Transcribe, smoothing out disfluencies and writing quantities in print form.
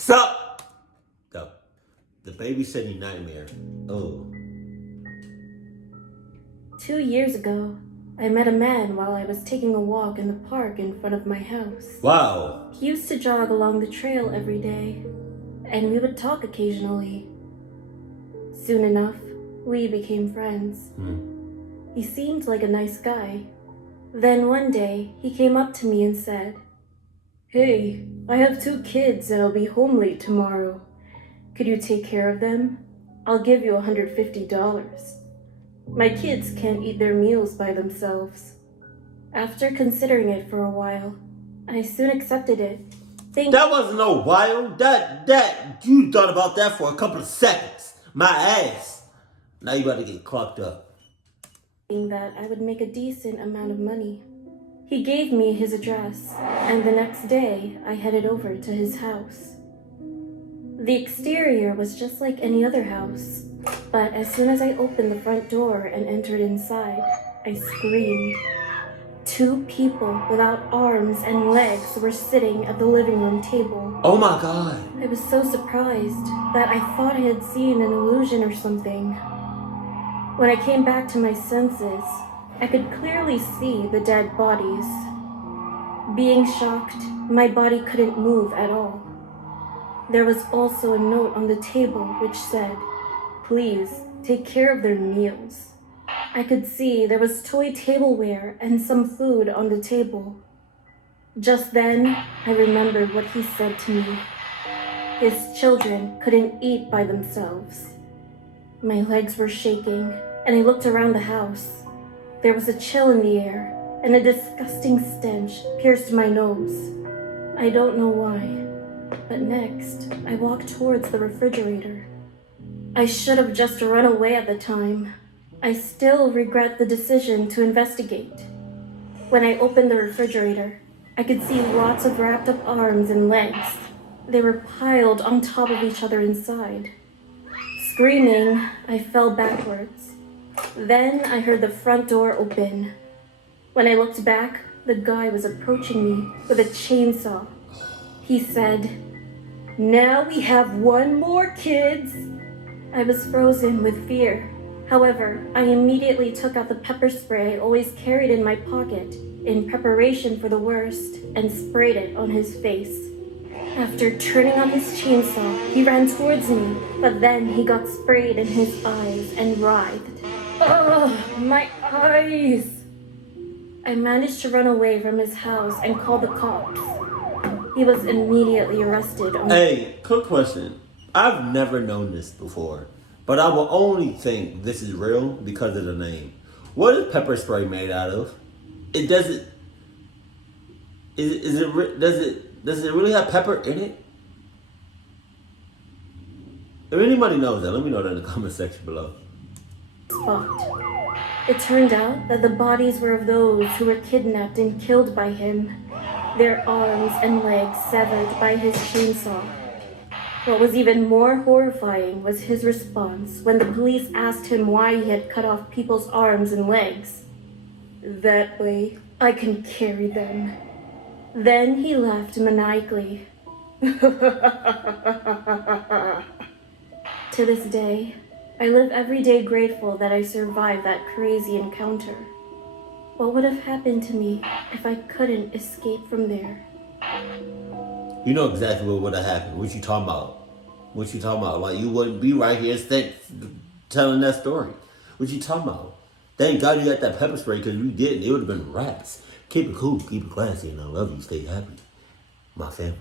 Sup? The babysitting nightmare. Oh. 2 years ago, I met a man while I was taking a walk in the park in front of my house. Wow. He used to jog along the trail every day, and we would talk occasionally. Soon enough, we became friends. He seemed like a nice guy. Then one day, he came up to me and said, "Hey, I have 2 kids and I'll be home late tomorrow. Could you take care of them? I'll give you $150. My kids can't eat their meals by themselves." After considering it for a while, I soon accepted it. That wasn't no while. You thought about that for a couple of seconds. My ass. Now you about to get clocked up. Thinking that I would make a decent amount of money. He gave me his address, and the next day I headed over to his house. The exterior was just like any other house, but as soon as I opened the front door and entered inside, I screamed. 2 people without arms and legs were sitting at the living room table. Oh my God. I was so surprised that I thought I had seen an illusion or something. When I came back to my senses, I could clearly see the dead bodies. Being shocked, my body couldn't move at all. There was also a note on the table which said, "Please take care of their meals." I could see there was toy tableware and some food on the table. Just then, I remembered what he said to me. His children couldn't eat by themselves. My legs were shaking, and I looked around the house. There was a chill in the air, and a disgusting stench pierced my nose. I don't know why, but next, I walked towards the refrigerator. I should have just run away at the time. I still regret the decision to investigate. When I opened the refrigerator, I could see lots of wrapped up arms and legs. They were piled on top of each other inside. Screaming, I fell backwards. Then I heard the front door open. When I looked back, the guy was approaching me with a chainsaw. He said, "Now we have 1 more, kids." I was frozen with fear. However, I immediately took out the pepper spray I always carried in my pocket in preparation for the worst and sprayed it on his face. After turning on his chainsaw, he ran towards me, but then he got sprayed in his eyes and writhed. "Ugh, my eyes!" I managed to run away from his house and call the cops. He was immediately arrested on— Hey, quick question. I've never known this before, but I will only think this is real because of the name. What is pepper spray made out of? It doesn't. Does it really have pepper in it? If anybody knows that, let me know that in the comment section below. spot. It turned out that the bodies were of those who were kidnapped and killed by him, their arms and legs severed by his chainsaw. What was even more horrifying was his response when the police asked him why he had cut off people's arms and legs. "That way, I can carry them." Then he laughed maniacally. To this day, I live every day grateful that I survived that crazy encounter. What would have happened to me if I couldn't escape from there? You know exactly what would have happened. What you talking about? What you talking about? Like, you wouldn't be right here telling that story. What you talking about? Thank God you got that pepper spray, because if you didn't, it would have been rats. Keep it cool, keep it classy, and I love you. Stay happy. My family.